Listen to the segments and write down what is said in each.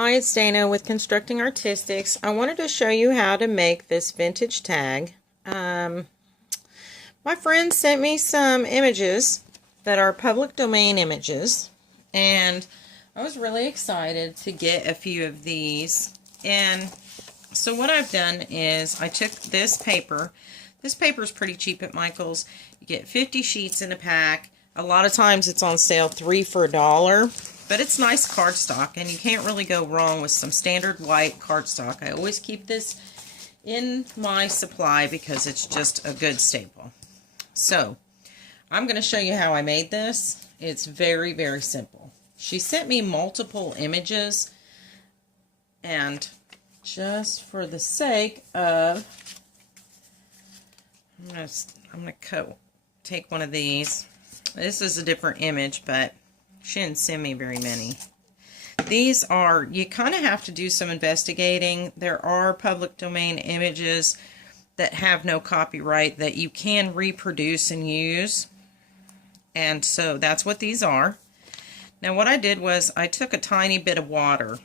Hi, it's Dana with Constructing Artistics. I wanted to show you how to make this vintage tag. My friend sent me some images that are public domain images, and I was really excited to get a few of these. And so what I've done is I took this paper. This paper is pretty cheap at Michael's. You get 50 sheets in a pack. A lot of times it's on sale 3 for $1. But it's nice cardstock, and you can't really go wrong with some standard white cardstock. I always keep this in my supply because it's just a good staple. So, I'm going to show you how I made this. It's very, very simple. She sent me multiple images, and just for the sake of, I'm going to take one of these. This is a different image, but she didn't send me very many. These are, you kind of have to do some investigating. There are public domain images that have no copyright that you can reproduce and use. And so that's what these are. Now what I did was I took a tiny bit of water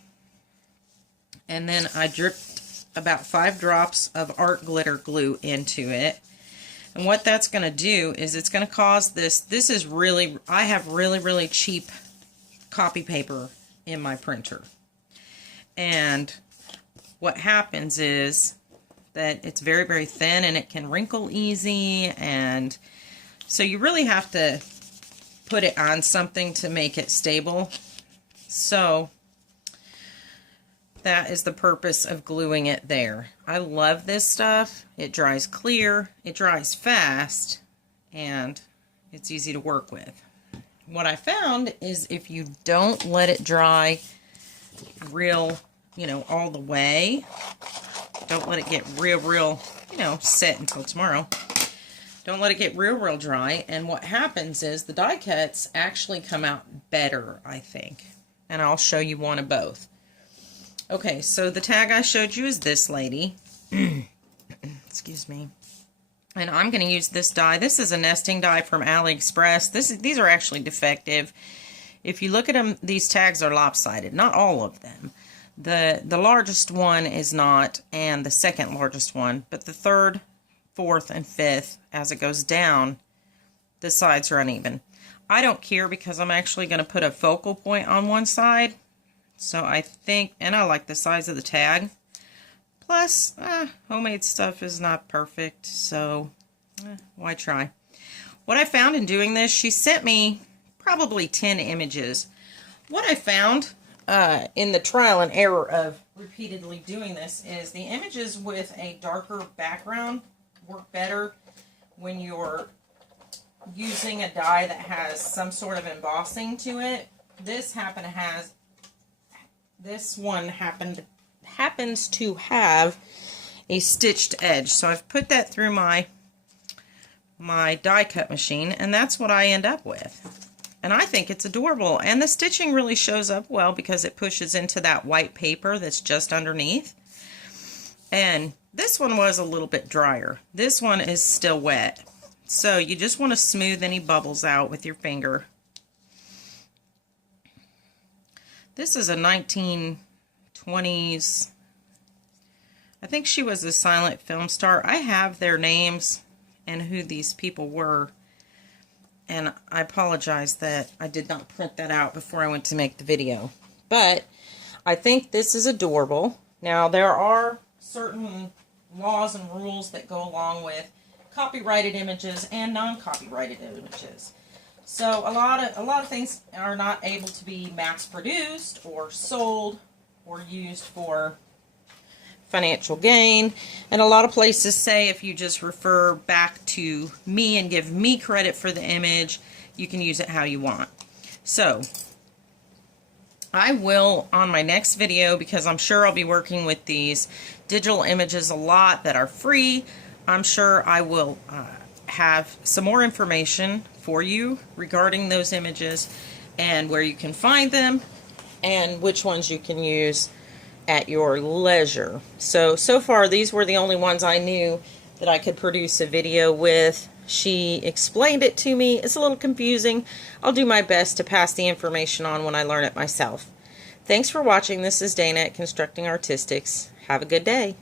and then I dripped about 5 drops of art glitter glue into it. And what that's going to do is it's going to cause this is really, I have really cheap copy paper in my printer. And what happens is that it's very thin and it can wrinkle easy. And so you really have to put it on something to make it stable. So that is the purpose of gluing it there. I love this stuff. It dries clear, it dries fast, and it's easy to work with. What I found is if you don't let it dry real, all the way, don't let it get real, set until tomorrow. Don't let it get real dry, and what happens is the die cuts actually come out better, I think. And I'll show you one of both. Okay, so the tag I showed you is this lady. Excuse me. And I'm going to use this die. This is a nesting die from AliExpress. These are actually defective. If you look at them, these tags are lopsided. Not all of them. The largest one is not, and the second largest one. But the third, fourth, and fifth, as it goes down, the sides are uneven. I don't care because I'm actually going to put a focal point on one side. So I think, and I like the size of the tag. Plus, homemade stuff is not perfect, so why try? What I found in doing this, she sent me probably 10 images. What I found in the trial and error of repeatedly doing this is the images with a darker background work better when you're using a die that has some sort of embossing to it. This one happens to have a stitched edge, so I've put that through my die cut machine, and that's what I end up with. And I think it's adorable, and the stitching really shows up well because it pushes into that white paper that's just underneath. And this one was a little bit drier. This one is still wet, so you just want to smooth any bubbles out with your finger. This is a 1920s, I think she was a silent film star. I have their names and who these people were, and I apologize that I did not print that out before I went to make the video. But I think this is adorable. Now there are certain laws and rules that go along with copyrighted images and non-copyrighted images. So a lot of things are not able to be mass-produced or sold or used for financial gain. And a lot of places say if you just refer back to me and give me credit for the image, you can use it how you want. So I will, on my next video, because I'm sure I'll be working with these digital images a lot that are free, I'm sure I will have some more information for you regarding those images and where you can find them and which ones you can use at your leisure. So far these were the only ones I knew that I could produce a video with. She explained it to me. It's a little confusing. I'll do my best to pass the information on when I learn it myself. Thanks for watching. This is Dana at Constructing Artistics. Have a good day.